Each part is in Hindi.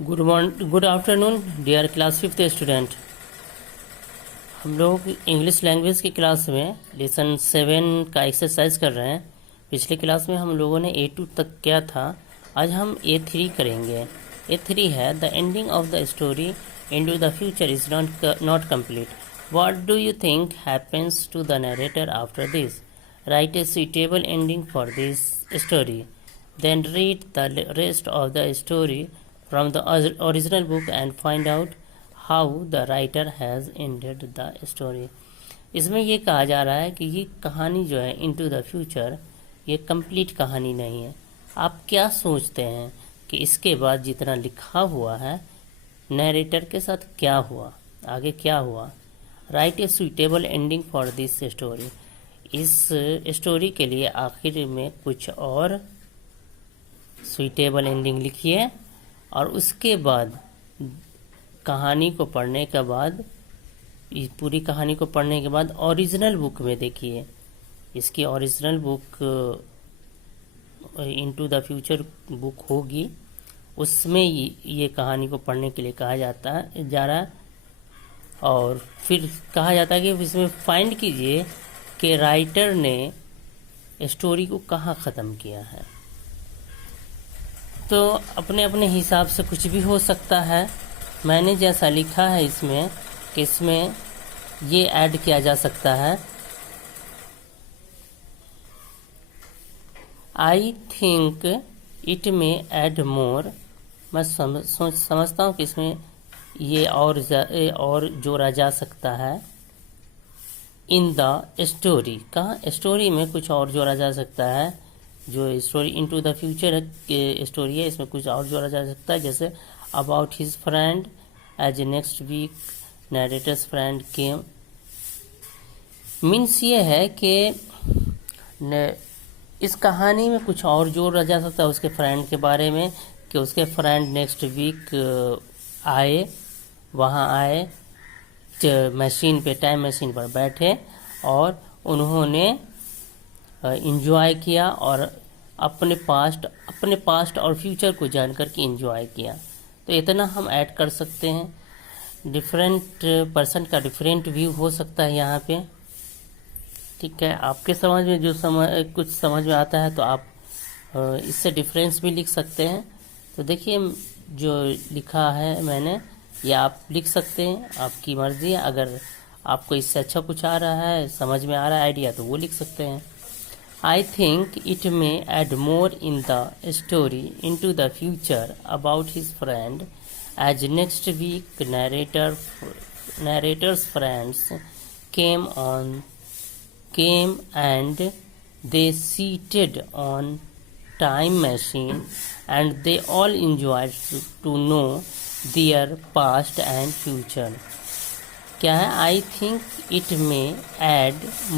Good afternoon dear class fifth student. हम लोग इंग्लिश लैंग्वेज की क्लास में लेसन 7 का एक्सरसाइज कर रहे हैं। पिछले क्लास में हम लोगों ने A2 तक किया था। आज हम A3 करेंगे। A3 है the ending of the story into the future is not complete. What do you think happens to the narrator after this? Write a suitable ending for this story. Then read the rest of the story from the original book and find out how the writer has ended the story. इसमें ये कहा जा रहा है कि ये कहानी जो है इनटू द फ्यूचर ये कंप्लीट कहानी नहीं है। आप क्या सोचते हैं कि इसके बाद जितना लिखा हुआ है नरेटर के साथ क्या हुआ, आगे क्या हुआ? Right a suitable ending for this story. इस स्टोरी के लिए आखिर में कुछ और सुइटेबल एंडिंग लिखिए और उसके बाद कहानी को पढ़ने के बाद, इस पूरी कहानी को पढ़ने के बाद ओरिजिनल बुक में देखिए। इसकी original book into the future book होगी, उसमें ये कहानी को पढ़ने के लिए कहा जा रहा है। और फिर कहा जाता है कि इसमें फाइंड कीजिए कि राइटर ने स्टोरी को कहाँ ख़त्म किया है। तो अपने अपने हिसाब से कुछ भी हो सकता है। मैंने जैसा लिखा है इसमें कि इसमें ये ऐड किया जा सकता है, आई थिंक इट में ऐड मोर। मैं समझता हूँ कि इसमें ये और जोड़ा जा सकता है। इन द स्टोरी, कहाँ स्टोरी में कुछ और जोड़ा जा सकता है। जो story into the future story है, इसमें कुछ और जोड़ा जा सकता है, जैसे about his friend as next week narrator's friend came. Means ये है कि इस कहानी में कुछ और जोड़ा जा सकता है उसके फ्रेंड के बारे में, कि उसके फ्रेंड नेक्स्ट वीक आए, वहाँ आए, मशीन पे, टाइम मशीन पर बैठे और उन्होंने इंजॉय किया और अपने पास्ट और फ्यूचर को जानकर के इंजॉय किया। तो इतना हम ऐड कर सकते हैं। डिफरेंट पर्सन का डिफरेंट व्यू हो सकता है यहाँ पे। ठीक है, आपके समझ में जो कुछ समझ में आता है तो आप इससे डिफरेंस भी लिख सकते हैं। तो देखिए जो लिखा है मैंने, ये आप लिख सकते हैं, आपकी मर्जी है। अगर आपको इससे अच्छा कुछ आ रहा है, समझ में आ रहा है आइडिया, तो वो लिख सकते हैं। I think it may add more in the story into the future about his friend, as next week narrator's friends came and they seated on time machine and they all enjoyed to know their past and future. क्या है? I think it may add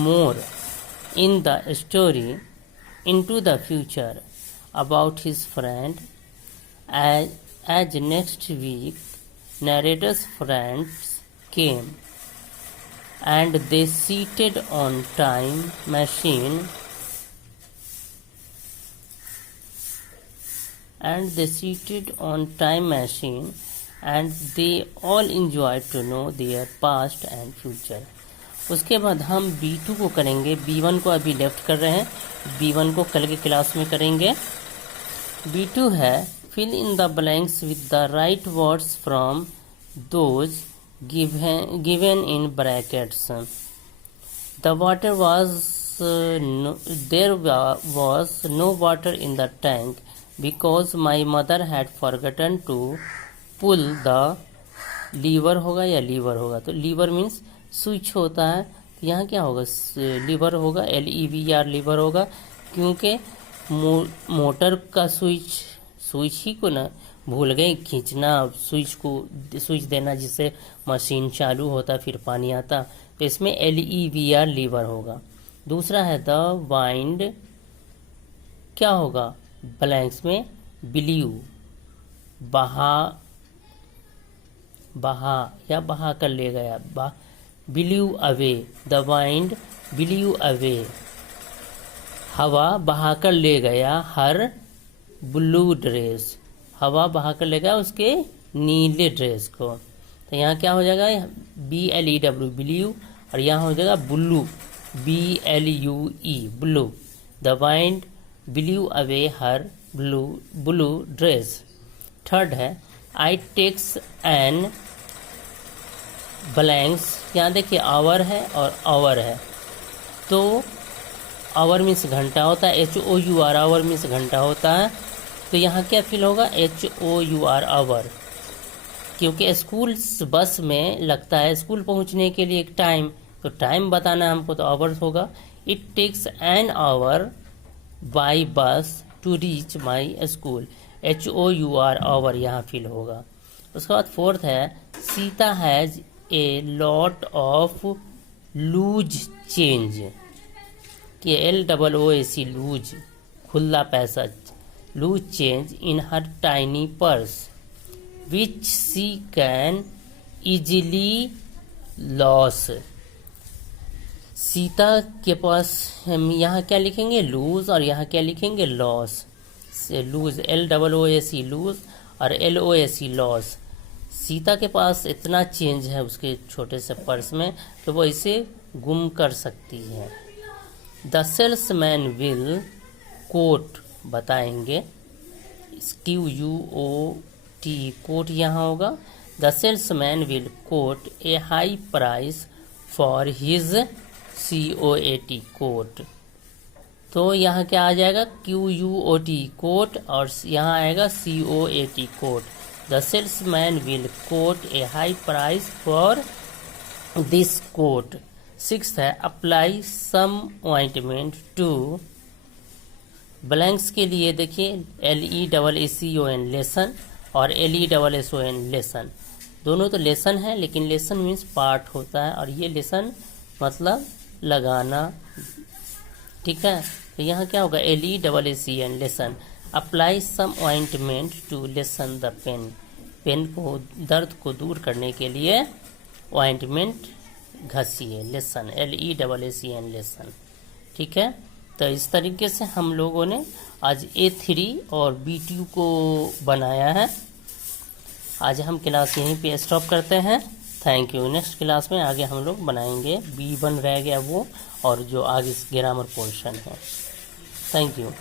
more in the story into the future about his friend, as next week narrator's friends came and they seated on time machine and they all enjoyed to know their past and future. उसके बाद हम B2 को करेंगे। B1 को अभी लेफ्ट कर रहे हैं, B1 को कल के क्लास में करेंगे। B2 है fill in the blanks with the right words from those given in brackets. The water was there was no water in the tank because my mother had forgotten to pull the lever. होगा या लीवर होगा? तो लीवर मीन्स स्विच होता है, तो यहाँ क्या होगा? लीवर होगा, LEVR लीवर होगा, क्योंकि मोटर का स्विच ही को ना भूल गए खींचना, स्विच देना, जिससे मशीन चालू होता फिर पानी आता। तो इसमें LEVR लीवर होगा। दूसरा है द वाइंड, क्या होगा? ब्लैंक्स में ब्लू, बहा कर ले गया, blue away, the wind blue away, हवा बहाकर ले गया हर ब्लू ड्रेस, हवा बहा कर लेगा उसके नीले ड्रेस को। तो यहाँ क्या हो जाएगा, BLEW ब्लू, और यहाँ हो जाएगा blue, BLUE blue. The wind blue away her blue dress. Third है आई टेक्स एन ब्लैंक्स। यहाँ देखिए आवर है और आवर है, तो आवर मीन्स घंटा होता है, HOUR आवर मीन्स घंटा होता है। तो यहाँ क्या फिल होगा, HOUR आवर, क्योंकि स्कूल बस में लगता है स्कूल पहुँचने के लिए एक टाइम, तो टाइम बताना है हमको, तो आवर्स होगा। It takes an hour by bus to reach my school, HOUR hour यहाँ फिल होगा। उसके बाद फोर्थ है Sita has a lot of loose change, कि LOOC लूज, खुला पैसा, loose change in her tiny purse which she can easily lose. Sita के पास हम यहाँ क्या लिखेंगे, लूज, और यहाँ क्या लिखेंगे, लॉस। लूज LOOC लूज और LOSC लॉस। सीता के पास इतना चेंज है उसके छोटे से पर्स में कि वो इसे गुम कर सकती है। द सेल्समैन विल कोट, बताएंगे, QUOT कोट यहाँ होगा। The salesman will quote a high price for his COAT coat. तो यहाँ क्या आ जाएगा, QUOT कोट, और यहाँ आएगा COAT coat. The salesman will quote a high price for this coat. Sixth है apply some ointment to blanks के लिए देखिए LESSON लेसन और LESSON लेसन, दोनों तो लेसन है, लेकिन लेसन मीन्स पार्ट होता है, और ये लेसन मतलब लगाना, ठीक है। तो यहाँ क्या होगा, LESSON lessen. Apply some ointment to lessen the pain, pain को, दर्द को दूर करने के लिए ऑइंटमेंट घसीए, लेसन, LESSON लेसन, ठीक है। तो इस तरीके से हम लोगों ने आज A3 और B2 को बनाया है। आज हम क्लास यहीं पे स्टॉप करते हैं। Thank you. नेक्स्ट क्लास में आगे हम लोग बनाएंगे B1 रह गया वो, और जो आगे ग्रामर पोर्शन है। Thank you.